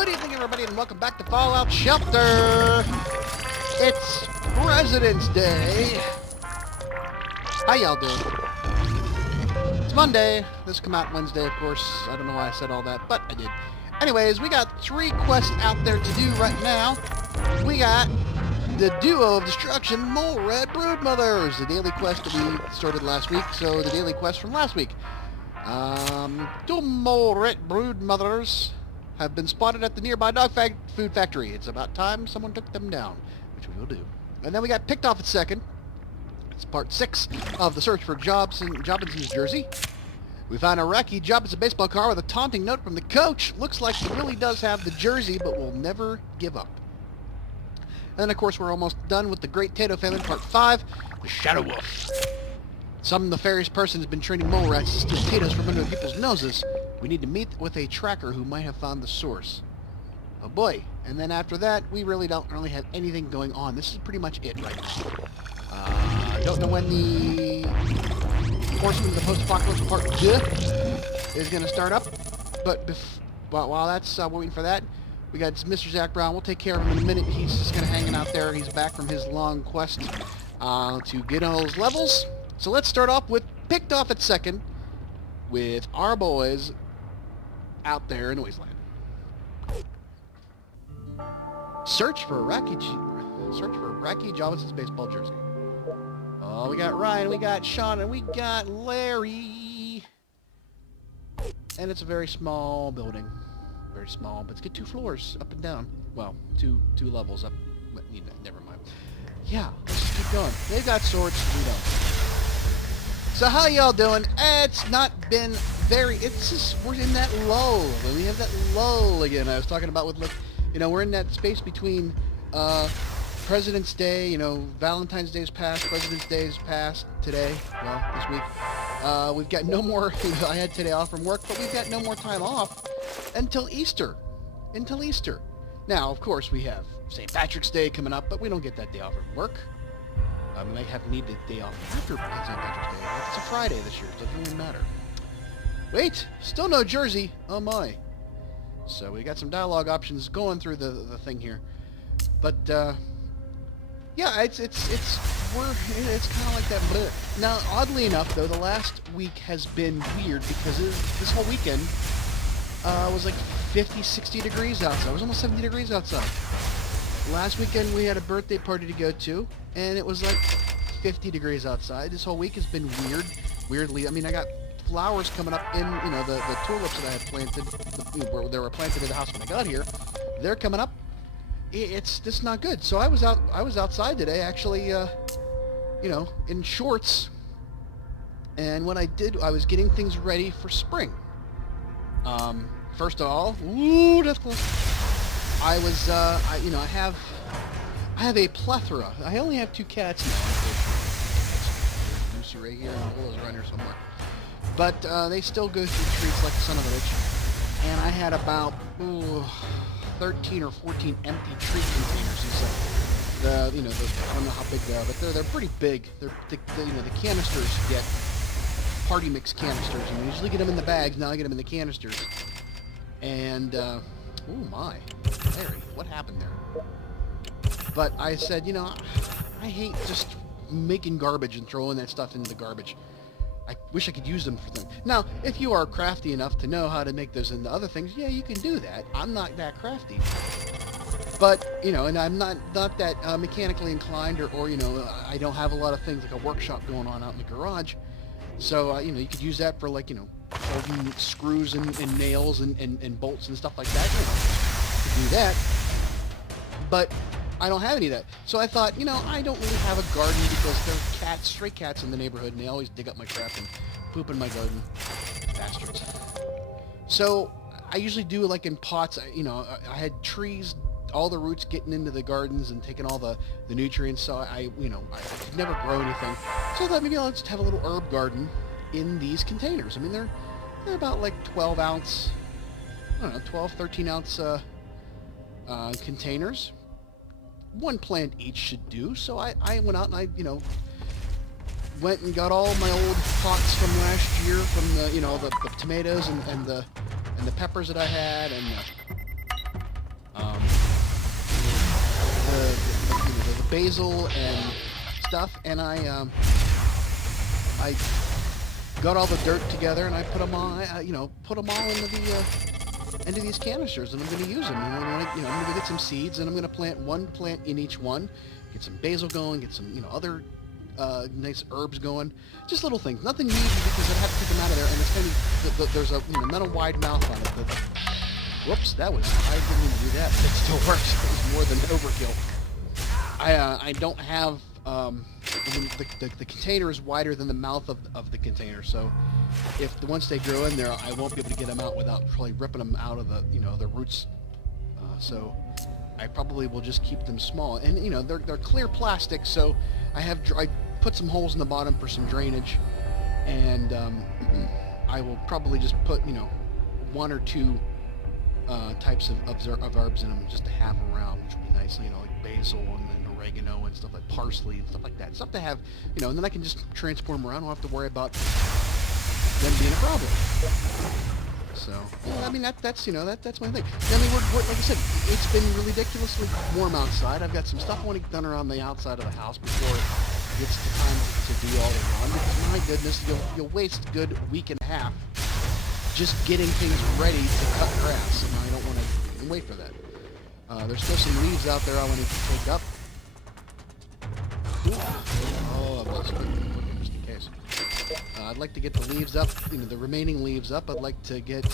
Good evening, everybody, and welcome back to Fallout Shelter. It's President's Day. How y'all doing? It's Monday. This will come out Wednesday, of course. I don't know why I said all that, but I did. Anyways, we got 3 quests out there to do right now. We got the Duo of Destruction, Mole Red Broodmothers, the daily quest that we started last week. So the daily quest from last week. 2 Mole Red Broodmothers have been spotted at the nearby dog food factory. It's about time someone took them down, which we will do. And then we got picked off at second. It's part 6 of the search for Jobinson's jersey. We found a Rackie Jobinson baseball car with a taunting note from the coach. Looks like he really does have the jersey, but will never give up. And then, of course, we're almost done with the Great Tato Famine, part 5, the Shadow Wolf. Some nefarious person has been training mole rats to steal potatoes from under people's noses. We need to meet with a tracker who might have found the source. Oh boy. And then after that, we really don't have anything going on. This is pretty much it right now. I don't know when the Horsemen of the Post-Apocalypse Part 2 is going to start up. But while that's waiting for that, we got Mr. Zach Brown. We'll take care of him in a minute. He's just kind of hanging out there. He's back from his long quest to get all those levels. So let's start off with picked off at second with our boys out there in the wasteland. Search for Rackie Jobinson's baseball jersey. Oh, we got Ryan, we got Sean, and we got Larry. And it's a very small building. Very small, but it's got 2 floors up and down. Well, two levels up. But, never mind. Yeah, let's just keep going. They've got swords, we don't. So how y'all doing? It's not been it's just, we're in that lull. We have that lull again. I was talking about with, we're in that space between President's Day, Valentine's Day's past, President's Day's past, today, well, this week. We've got no more, I had today off from work, but we've got no more time off until Easter. Now, of course, we have St. Patrick's Day coming up, but we don't get that day off from work. We might have to need the day off after St. Patrick's Day. It's a Friday this year. It doesn't even matter. Wait, still no jersey. Oh my. So we got some dialogue options going through the thing here, but yeah, it's kind of like that. Bleh. Now, oddly enough, though, the last week has been weird because this whole weekend was like 50, 60 degrees outside. It was almost 70 degrees outside. Last weekend we had a birthday party to go to, and it was like 50 degrees outside. This whole week has been weirdly. I mean, I got flowers coming up in, the tulips that I had planted, they were planted in the house when I got here. They're coming up. It's just not good. So I was outside today, actually, in shorts. And what I did, I was getting things ready for spring. First of all, ooh, that's close. I have a plethora. I only have 2 cats now. Lucy right here, and Willow's around here somewhere. But they still go through treats like the son of a bitch. And I had about 13 or 14 empty treat containers. I don't know how big they are, but they're pretty big. The canisters get party mix canisters, and we usually get them in the bags. Now I get them in the canisters. And oh my, Larry, what happened there? But I said, I hate just making garbage and throwing that stuff into the garbage. I wish I could use them for things. Now, if you are crafty enough to know how to make those into other things, yeah, you can do that. I'm not that crafty. But, and I'm not that mechanically inclined, or I don't have a lot of things like a workshop going on out in the garage. So, you could use that for, holding screws and nails and bolts and stuff like that. You could do that. But I don't have any of that. So I thought, I don't really have a garden because there are stray cats in the neighborhood, and they always dig up my crap and poop in my garden. Bastards. So I usually do in pots. I had trees, all the roots getting into the gardens and taking all the nutrients. So I could never grow anything. So I thought maybe I'll just have a little herb garden in these containers. I mean, they're about 12 ounce, 12, 13 ounce containers. 1 plant each should do. So I went out and I went and got all my old pots from last year, from the tomatoes and the peppers that I had, and the basil and stuff, and I got all the dirt together, and I put them all, put them all into these canisters, and I'm going to use them. And I'm going to get some seeds, and I'm going to plant one plant in each one, get some basil going, get some, other nice herbs going, just little things, nothing major because I have to take them out of there, and it's going to, there's a, not a wide mouth on it, but, whoops, I didn't even do that, it still works. It was more than overkill. I don't have, the container is wider than the mouth of the container, so if once they grow in there, I won't be able to get them out without probably ripping them out of the, the roots, so I probably will just keep them small, and they're clear plastic, so I put some holes in the bottom for some drainage, and I will probably just put one or two types of herbs in them just to have around, which would be nice, like basil and then oregano and stuff like parsley and stuff like that, stuff to have, and then I can just transport them around. I don't have to worry about them being a problem. So, yeah, I mean, that's my thing. I mean, we're like I said, it's been ridiculously warm outside. I've got some stuff I want to get done around the outside of the house before it gets the time to do all the lawn, because my goodness, you'll waste a good week and a half just getting things ready to cut grass, and I don't want to wait for that. There's still some leaves out there I want to take up. Oh, I was just in case. I'd like to get the leaves up, the remaining leaves up. I'd like to get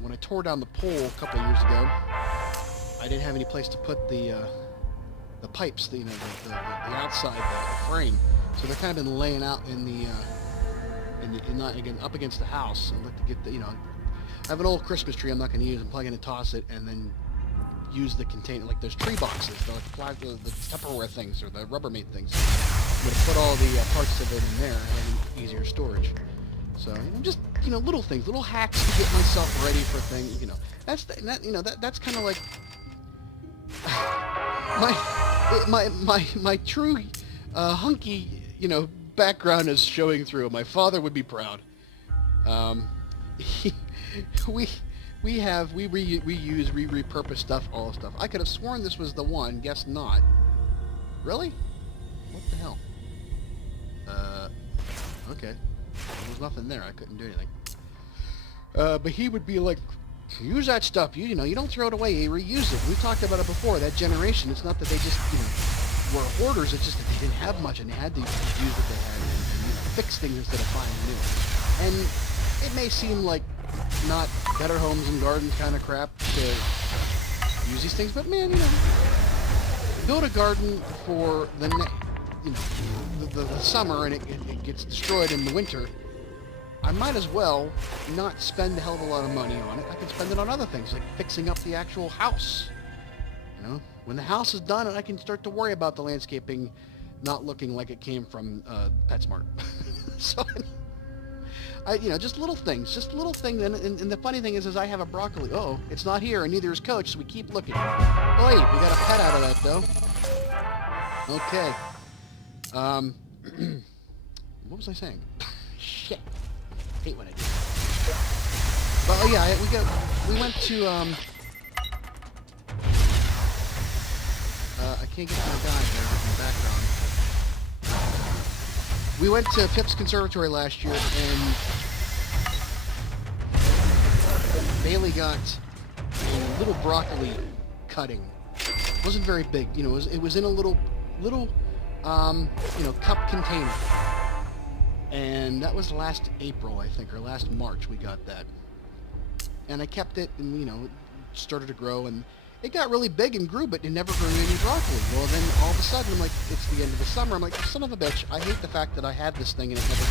when I tore down the pole a couple of years ago, I didn't have any place to put the pipes, the outside the frame, so they're kind of been laying out up against the house. I'd like to get I have an old Christmas tree I'm not going to use. I'm probably going to toss it and then use the container, like those tree boxes, the Tupperware things or the Rubbermaid things. I'm going to put all the parts of it in there and easier storage. So just little things, little hacks to get myself ready for things. That's kind of like my true hunky background is showing through. My father would be proud. We repurpose stuff, all stuff. I could have sworn this was the one, guess not. Really? What the hell? Okay. There was nothing there, I couldn't do anything. But he would be like, use that stuff, you don't throw it away, you reuse it. We talked about it before, that generation, it's not that they just, were hoarders, it's just that they didn't have much and they had to use what they had and fix things instead of buying new. And it may seem like not Better Homes and Gardens kind of crap to use these things, but man, build a garden for the summer and it gets destroyed in the winter. I might as well not spend a hell of a lot of money on it. I can spend it on other things like fixing up the actual house. When the house is done, I can start to worry about the landscaping not looking like it came from PetSmart. So. Just little things, and the funny thing is I have a broccoli. Oh, it's not here, and neither is Coach, so we keep looking. Oh, wait, we got a pet out of that, though. Okay. What was I saying? Shit. I hate when I do that. Well, yeah, we went to, I can't get to the guy there in the background. We went to Pip's Conservatory last year, and Bailey got a little broccoli cutting. It wasn't very big, it was in a little cup container. And that was last April, I think, or last March we got that. And I kept it, and it started to grow, and it got really big and grew, but it never grew any broccoli. Well, then all of a sudden, I'm like, it's the end of the summer. I'm like, son of a bitch, I hate the fact that I had this thing and it never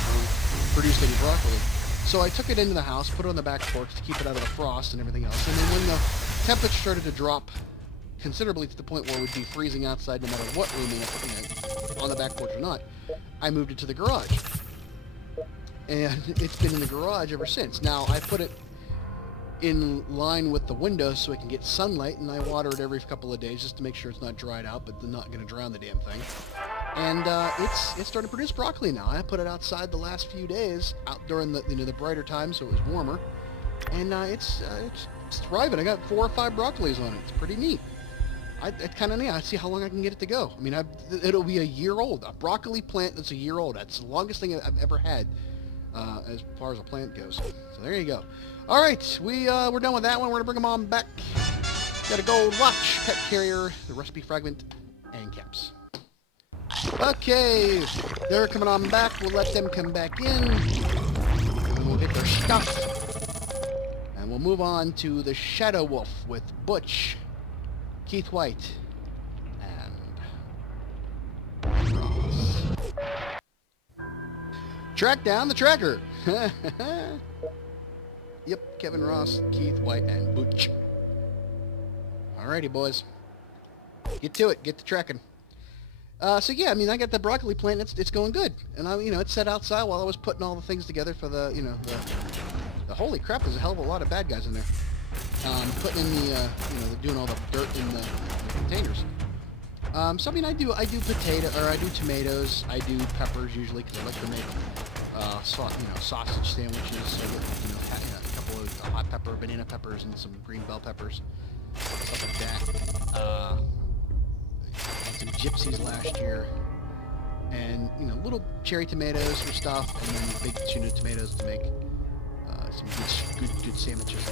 produced any broccoli. So I took it into the house, put it on the back porch to keep it out of the frost and everything else. And then when the temperature started to drop considerably to the point where it would be freezing outside no matter what room on the back porch or not, I moved it to the garage. And it's been in the garage ever since. Now, I put it in line with the windows so it can get sunlight, and I water it every couple of days just to make sure it's not dried out, but they're not going to drown the damn thing. And it's starting to produce broccoli now. I put it outside the last few days, out during the the brighter times, so it was warmer, and it's It's thriving. I got 4 or 5 broccolis on it. It's pretty neat. It's kind of neat. I see how long I can get it to go. I mean, it'll be a year old. A broccoli plant that's a year old. That's the longest thing I've ever had as far as a plant goes. So there you go. All right, we're done with that one. We're gonna bring them on back. Got a gold watch, pet carrier, the recipe fragment, and caps. Okay, they're coming on back. We'll let them come back in. And we'll get their stuff. And we'll move on to the Shadow Wolf with Butch, Keith White, and Ross. Track down the tracker. Yep, Kevin Ross, Keith White, and Butch. Alrighty, boys. Get to it. Get to tracking. So yeah, I mean, I got the broccoli plant. It's going good, and it's set outside while I was putting all the things together for the holy crap. There's a hell of a lot of bad guys in there. Putting in the doing all the dirt in the containers. So I mean, I do tomatoes. I do peppers usually because I like to make sausage sandwiches. So I get a couple of hot pepper, banana peppers, and some green bell peppers, stuff like that. Had some gypsies last year, and little cherry tomatoes for stuff, and then big tuna tomatoes to make some good sandwiches.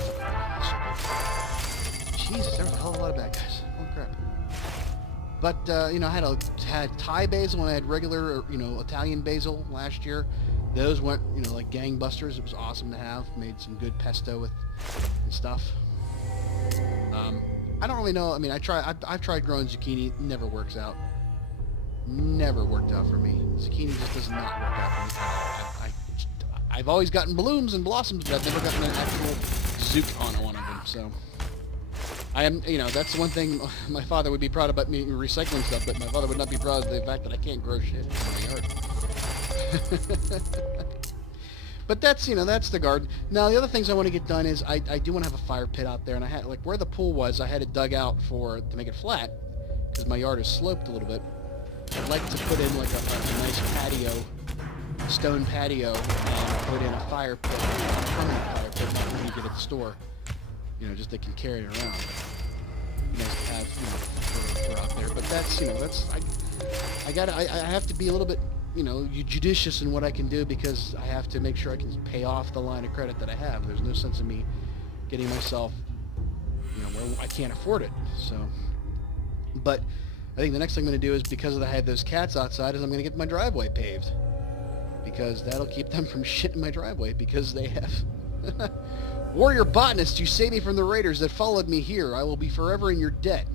Jesus, there was a hell of a lot of bad guys. Holy crap. But I had Thai basil and I had regular Italian basil last year. Those went like gangbusters. It was awesome to have. Made some good pesto with and stuff. I don't really know. I mean, I've tried growing zucchini. It never works out. Never worked out for me. Zucchini just does not work out for me at all. I've always gotten blooms and blossoms, but I've never gotten an actual zook on one of them. So I am, that's one thing my father would be proud about me recycling stuff, but my father would not be proud of the fact that I can't grow shit in my yard. But that's the garden. Now the other things I want to get done is I do want to have a fire pit out there, and I had where the pool was, I had it dug out to make it flat because my yard is sloped a little bit. I'd like to put in like a nice patio, stone patio, and put in a fire pit, a permanent fire pit, not one you get at the store. Just they can carry it around. Nice to have for out there. But that's I have to be a little bit judicious in what I can do because I have to make sure I can pay off the line of credit that I have. There's no sense in me getting myself where I can't afford it. So, but I think the next thing I'm going to do is, because I had those cats outside, is I'm going to get my driveway paved. Because that'll keep them from shitting my driveway, because they have... Warrior Botanist, you saved me from the raiders that followed me here. I will be forever in your debt.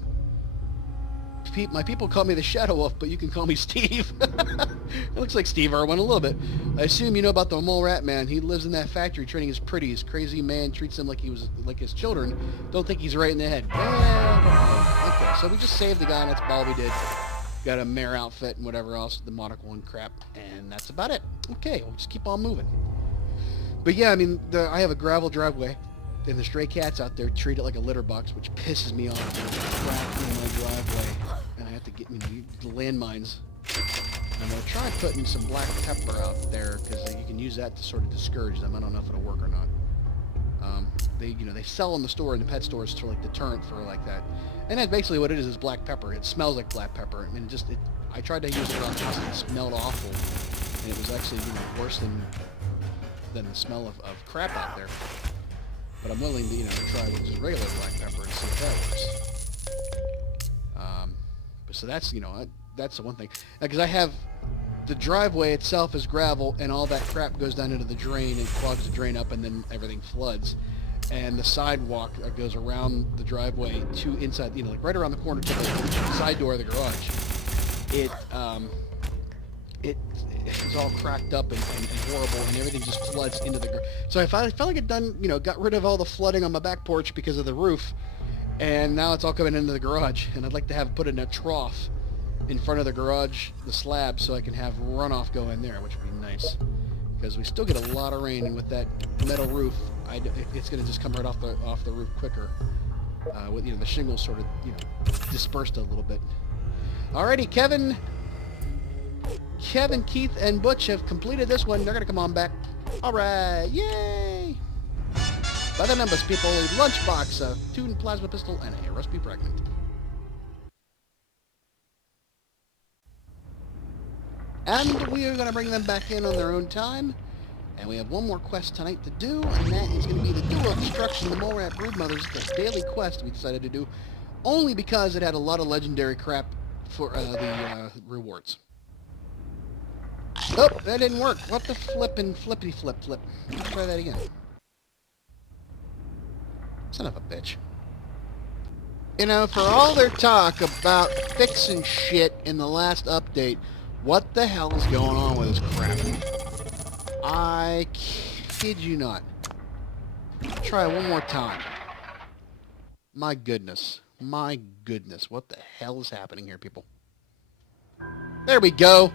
My people call me the Shadow Wolf, but you can call me Steve. It looks like Steve Irwin a little bit. I assume you know about the Mole Rat Man. He lives in that factory training his pretties. Crazy man treats them like he was like his children. Don't think he's right in the head. Well, okay, so we just saved the guy, and that's all we did. Got a mare outfit and whatever else, the monocle and crap, and that's about it. Okay, we'll just keep on moving. But yeah, I mean, I have a gravel driveway, and the stray cats out there treat it like a litter box, which pisses me off. There's crap in my driveway, and I have to get the landmines. I'm gonna try putting some black pepper out there because you can use that to sort of discourage them. I don't know if it'll work or not. They sell in the store, in the pet stores, for like deterrent for like that, and that's basically what it is black pepper. It smells like black pepper. I mean, I tried to use it around the house, and it smelled awful, and it was actually worse than the smell of crap out there. But I'm willing to try with just regular black pepper and see if that works. So that's that's the one thing, because I have the driveway itself is gravel, and all that crap goes down into the drain and clogs the drain up, and then everything floods. And the sidewalk that goes around the driveway to inside, like right around the corner to the side door of the garage, it's all cracked up and horrible, and everything just floods into the garage. So I felt like it got rid of all the flooding on my back porch because of the roof, and now it's all coming into the garage, and I'd like to have put in a trough in front of the garage, the slab, so I can have runoff go in there, which would be nice, because we still get a lot of rain, and with that metal roof, it's going to just come right off the roof quicker, with the shingles sort of dispersed a little bit. Alrighty, Kevin, Keith, and Butch have completed this one. They're going to come on back. Alright, yay! By the numbers, people, a lunchbox, a tuned plasma pistol, and a recipe fragment. And we are going to bring them back in on their own time. And we have one more quest tonight to do, and that is going to be the dual destruction of the Mole Rat Broodmothers, the daily quest we decided to do, only because it had a lot of legendary crap for the rewards. Oh, that didn't work. What the flippin' flippity flip. Let's try that again. Son of a bitch. You know, for all their talk about fixing shit in the last update, what the hell is going on with this crap? I kid you not. Try it one more time. My goodness. My goodness. What the hell is happening here, people? There we go.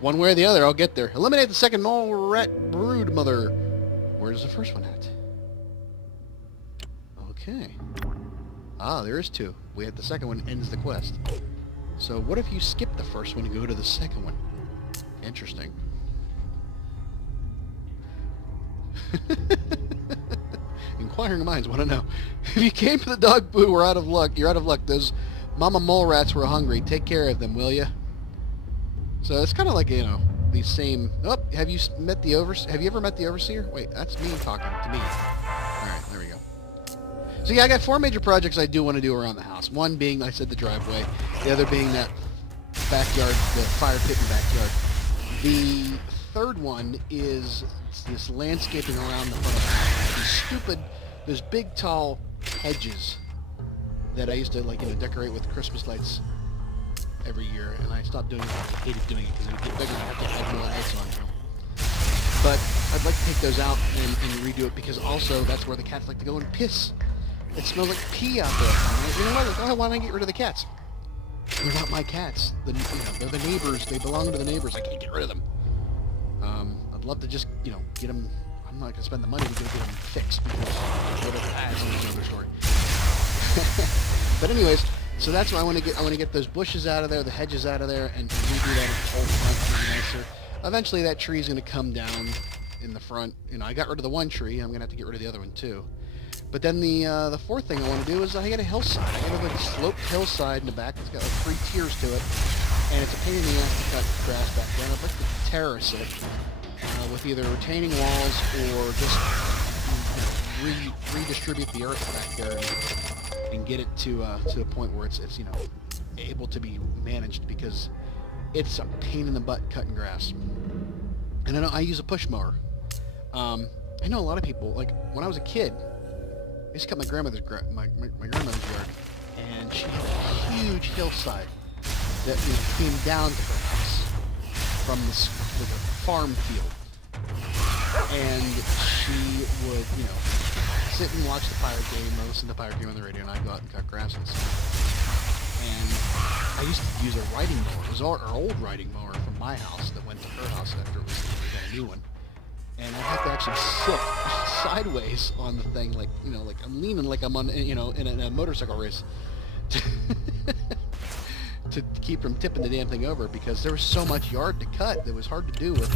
One way or the other, I'll get there. Eliminate the second Mole Rat Brood Mother. Where's the first one at? Okay. Ah, there is two. We have the second one ends the quest. So what if you skip the first one and go to the second one? Interesting. Inquiring minds want to know. If you came for the dog poo, we're out of luck. You're out of luck. Those mama mole rats were hungry. Take care of them, will ya? So it's kind of like, you know, these same... Oh, have you met the Have you ever met the Overseer? Wait, that's me talking to me. Alright, there we go. So yeah, I got 4 major projects I do want to do around the house. One being, like I said, the driveway. The other being that backyard, the fire pit in the backyard. The third one is this landscaping around the front of the house. These stupid, those big, tall hedges that I used to, like, you know, decorate with Christmas lights every year, and I stopped doing it. I hated doing it because it would get bigger and I have to add more lights on them. But I'd like to take those out and redo it, because also that's where the cats like to go and piss. It smells like pee out there. You know what? Why don't I get rid of the cats? They're not my cats. You know, they're the neighbors. They belong to the neighbors. I can't get rid of them. I'd love to just, you know, get them. I'm not going to spend the money to get them fixed, because whatever that is another story. But anyways, so that's what I want to get. I want to get those bushes out of there, the hedges out of there, and redo that whole front pretty nicer. Eventually, that tree's going to come down in the front. You know, I got rid of the one tree. I'm going to have to get rid of the other one too. But then the fourth thing I want to do is I got a hillside. I got a sloped hillside in the back. It's got like 3 tiers to it, and it's a pain in the ass to cut grass back there. I'd like to terrace it with either retaining walls or just, you know, redistribute the earth back there and get it to a point where it's you know, able to be managed, because it's a pain in the butt cutting grass. And I use a push mower. I know a lot of people, like when I was a kid, I used to cut my grandmother's grandmother's yard, and she had a huge hillside that, you know, came down to her house from the farm field, and she would, you know, sit and watch the Pirate game or listen to the Pirate game on the radio, and I'd go out and cut grass and stuff. And I used to use a riding mower. It was our old riding mower from my house that went to her house after we got a new one. And I have to actually sit sideways on the thing, like, you know, like I'm leaning like I'm on, you know, in a motorcycle race to keep from tipping the damn thing over, because there was so much yard to cut that was hard to do with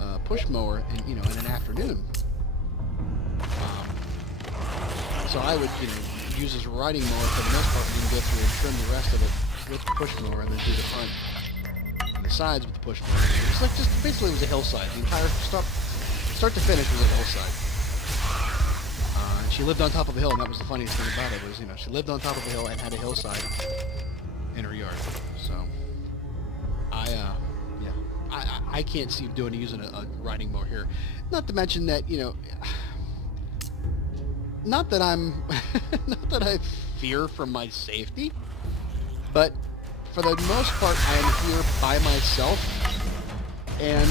a push mower, and, you know, in an afternoon. So I would, you know, use this riding mower for the most part, and then go through and trim the rest of it with the push mower, and then do the front and the sides with the push mower. It's like just basically it was a hillside. The entire start to finish was a hillside. And she lived on top of a hill, and that was the funniest thing about it, was, you know, she lived on top of a hill and had a hillside in her yard. So I can't see using a riding mower here. Not to mention that, you know, not that I'm not that I fear for my safety, but for the most part I am here by myself, and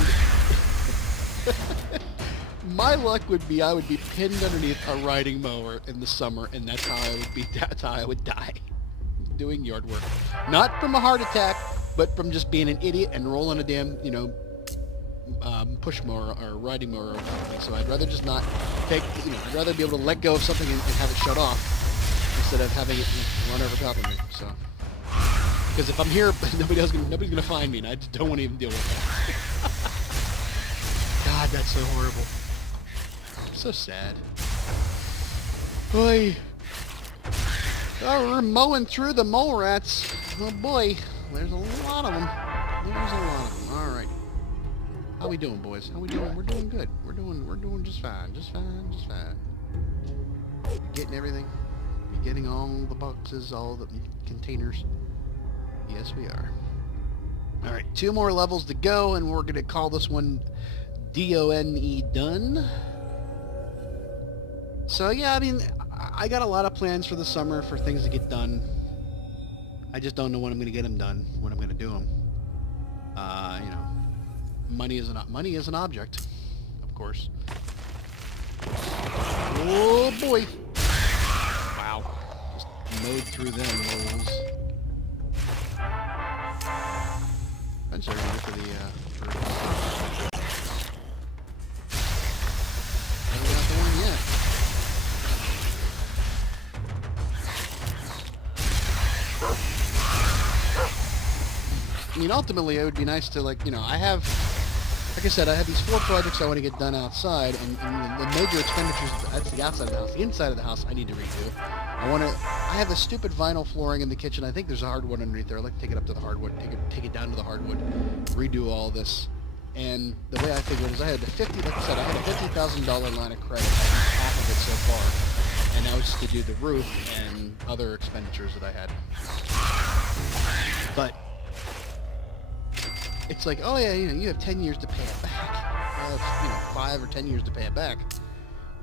my luck would be I would be pinned underneath a riding mower in the summer, and that's how I would die doing yard work. Not from a heart attack, but from just being an idiot and rolling a damn, you know, push mower or riding mower over me. So I'd rather just not take, you know, I'd rather be able to let go of something and have it shut off instead of having it run over top of me. So, because if I'm here, nobody's gonna find me, and I just don't want to even deal with that. God, that's so horrible. So sad. Boy. Oh, we're mowing through the mole rats. Oh boy, there's a lot of them. There's a lot of them. All right. How we doing, boys? How we doing? We're doing good. We're doing just fine. Just fine. Just fine. You getting everything? You getting all the boxes, all the containers? Yes, we are. All right, 2 more levels to go, and we're gonna call this one D-O-N-E done. So yeah, I mean, I got a lot of plans for the summer for things to get done. I just don't know when I'm going to get them done, when I'm going to do them. You know, money is an object, of course. Oh boy! Wow, just mowed through them holes. Eventually, I'm ready for the haven't got the one yet. I mean, ultimately, it would be nice to, like, you know, like I said, I have these 4 projects I want to get done outside, and the major expenditures, that's the outside of the house. The inside of the house, I need to redo. I have the stupid vinyl flooring in the kitchen. I think there's a hardwood underneath there. I'd like to take it up to the hardwood, take it down to the hardwood, redo all this. And the way I figured is I had like I said, I had a $50,000 line of credit, half of it so far. And that was just to do the roof and other expenditures that I had. But it's like, oh yeah, you know, you have 10 years to pay it back. Well, it's, you know, 5 or 10 years to pay it back.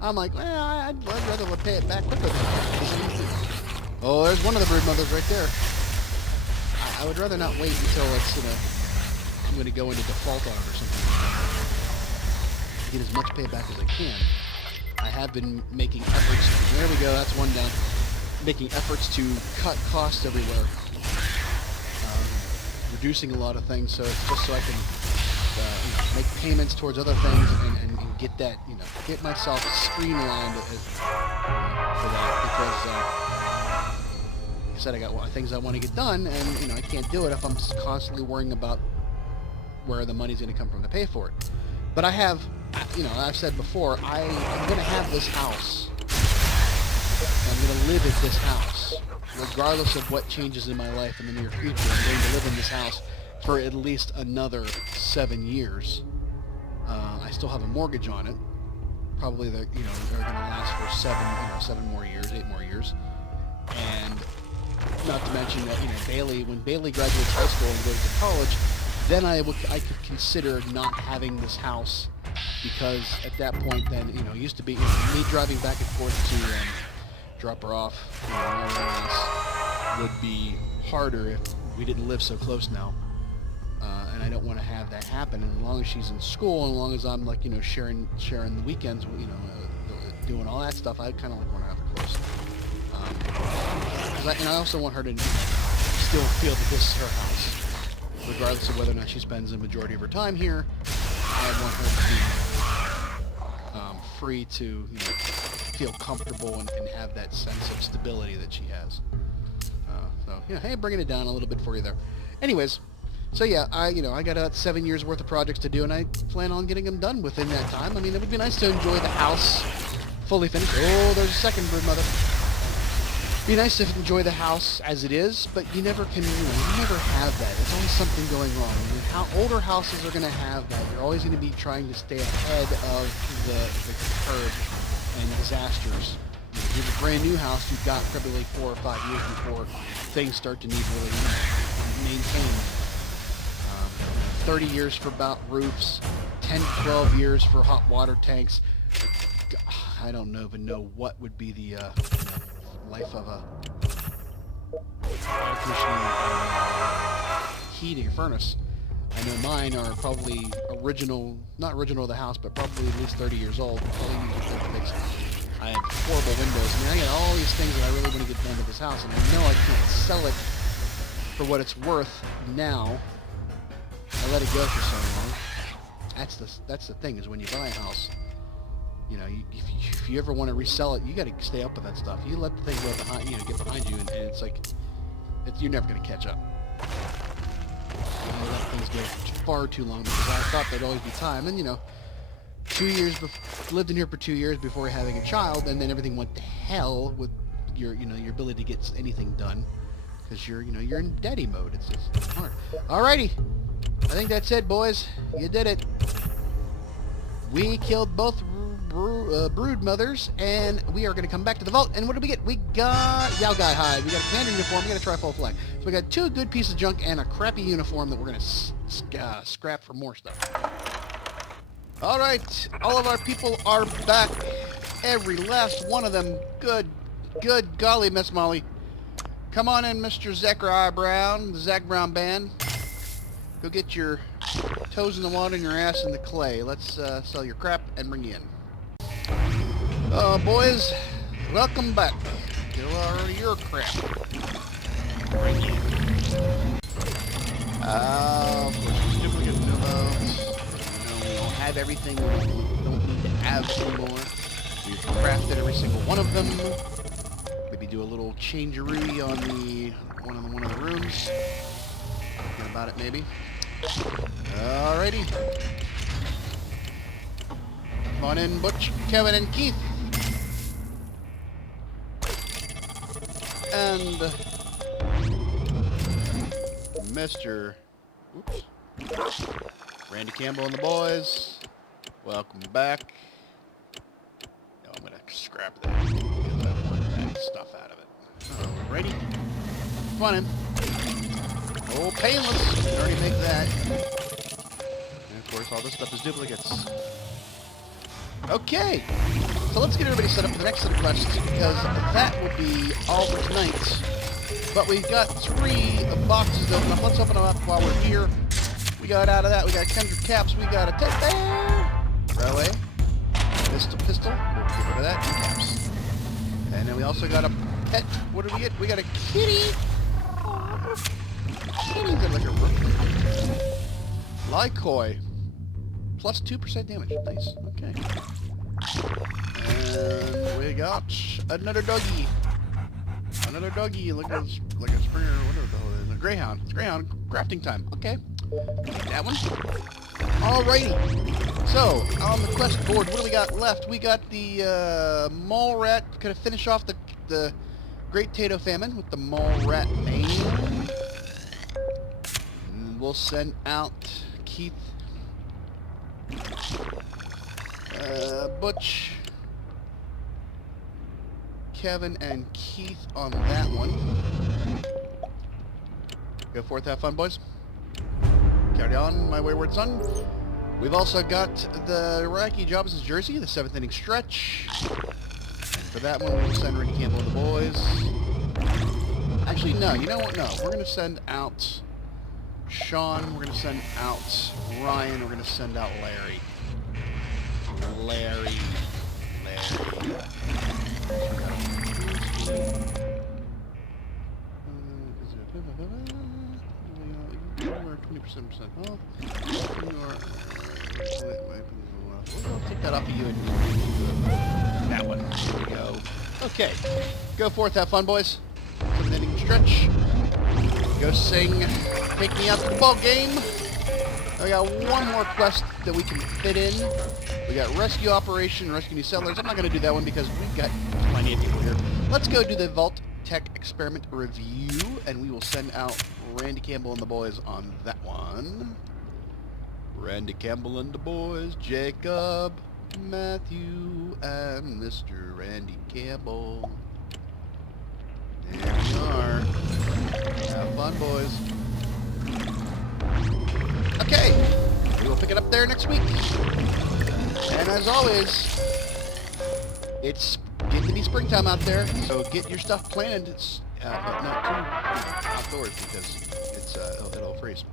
I'm like, well, I'd rather pay it back quicker than that. Oh, there's one of the brood mothers right there. I would rather not wait until it's, you know, I'm going to go into default on it or something. Get as much payback as I can. I have been making efforts. There we go. That's one down. Making efforts to cut costs everywhere. Reducing a lot of things, so it's just so I can you know, make payments towards other things and get that, you know, get myself streamlined for that, because like I said, I got things I want to get done, and you know, I can't do it if I'm constantly worrying about where the money's going to come from to pay for it. But I have, you know, I've said before, I'm going to have this house. I'm going to live at this house. Regardless of what changes in my life in the near future, I'm going to live in this house for at least another 7 years. I still have a mortgage on it. Probably they're going to last for 7 more years, 8 more years. And not to mention that, you know, when Bailey graduates high school and goes to college, then I could consider not having this house, because at that point, then, you know, it used to be, you know, me driving back and forth to drop her off, you know, would be harder if we didn't live so close now. And I don't want to have that happen. And as long as she's in school, and as long as I'm, like, you know, sharing the weekends, you know, doing all that stuff, I kind of like want to have her close. And I also want her to still feel that this is her house, regardless of whether or not she spends the majority of her time here. I want her to be free to, you know, feel comfortable and have that sense of stability that she has. So, you know, hey, bringing it down a little bit for you there. Anyways, so yeah, I got 7 years worth of projects to do, and I plan on getting them done within that time. I mean, it would be nice to enjoy the house fully finished. Oh, there's a second brood mother. Be nice to enjoy the house as it is, but you never can, you never have that. There's always something going wrong. I mean, older houses are going to have that. You're always going to be trying to stay ahead of the curve and disasters. If you have a brand new house, you've got probably 4 or 5 years before things start to need really maintained. 30 years for about roofs, 10, 12 years for hot water tanks. I don't even know what would be the life of a air conditioning heating furnace. I know mine are probably not original to the house, but probably at least 30 years old. Probably need to fix. I have horrible windows. I mean, I got all these things that I really want to get done to this house, and I know I can't sell it for what it's worth now. I let it go for so long. That's the thing, is when you buy a house, you know, if you ever want to resell it, you got to stay up with that stuff. You let the thing go behind, you know, get behind you, and it's like, you're never going to catch up. You let things go far too long, because I thought there'd always be time, and you know, 2 lived in here for 2 years before having a child, and then everything went to hell with your ability to get anything done, because you're in daddy mode. It's just hard. Alrighty, I think that's it, boys. You did it. We killed both brood mothers, and we are going to come back to the vault. And what did we get? We got Yao Guy hide. We got a commander uniform. We got a trifold flag. So we got 2 good pieces of junk and a crappy uniform that we're going to scrap for more stuff. All right, all of our people are back. Every last one of them. Good golly, Miss Molly. Come on in, Mr. Zachariah Brown, the Zach Brown Band. Go get your toes in the water and your ass in the clay. Let's sell your crap and bring you in. Boys, welcome back to your crap. Of course, duplicate pillows. We don't have everything. We don't need to have anymore. We've crafted every single one of them. Maybe do a little changeroo on one of the rooms. Thinking about it, maybe. Alrighty. Come on in, Butch, Kevin, and Keith. And Mr. Randy Campbell and the boys. Welcome back. No, I'm going to scrap that. Get that stuff out of it. Alrighty. Come on in. Oh, painless. We already make that. And of course, all this stuff is duplicates. Okay. So let's get everybody set up for the next set of quests, because that will be all for tonight. But we've got 3 boxes to open up. Let's open them up while we're here. We got out of that. We got Kendrick caps. We got a teddy bear. Right away. Pistol. We'll get rid of that. And caps. And then we also got a pet. What did we get? We got a kitty. Kitty's like a rook. Lycoi. Plus 2% damage. Nice. Okay. And we got another doggy. Another doggy. Like a Springer. Whatever the hell it is. A greyhound. It's greyhound. Crafting time. Okay. Take that one. Alrighty. So, on the quest board, what do we got left? We got the mole rat. Gonna finish off the Great Tato Famine with the mole rat main. And we'll send out Keith, Butch, Kevin, and Keith on that one. Go forth, have fun, boys. Carry on, my wayward son. We've also got the Rackie Jobinson's jersey, the 7th inning stretch. And for that one, we'll send Randy Campbell and the boys. Actually, no, you know what? No, we're going to send out Sean. We're going to send out Ryan. We're going to send out Larry. Larry. 20% off. We'll take that off of you and that one. There we go. Okay. Go forth, have fun, boys. 7th inning stretch. Go sing Take Me Out to the Ball Game. I got one more quest that we can fit in. We got Rescue Operation, Rescue New Settlers. I'm not going to do that one because we've got plenty of people here. Let's go do the Vault-Tec Experiment Review, and we will send out Randy Campbell and the boys on that one. Randy Campbell and the boys, Jacob, Matthew, and Mr. Randy Campbell. There we are. Have fun, boys. Okay, we will pick it up there next week. And as always, it's getting to be springtime out there, so get your stuff planned. It's but not too outdoors because it's it'll freeze.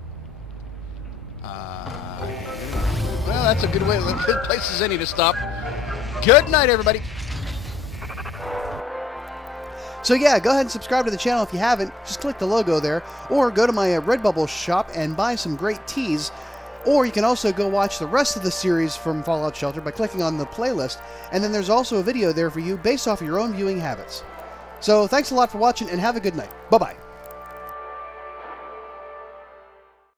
Well, that's a good way. Good place as any to stop. Good night, everybody. So yeah, go ahead and subscribe to the channel if you haven't. Just click the logo there, or go to my Redbubble shop and buy some great teas. Or you can also go watch the rest of the series from Fallout Shelter by clicking on the playlist, and then there's also a video there for you based off your own viewing habits. So thanks a lot for watching, and have a good night. Bye-bye.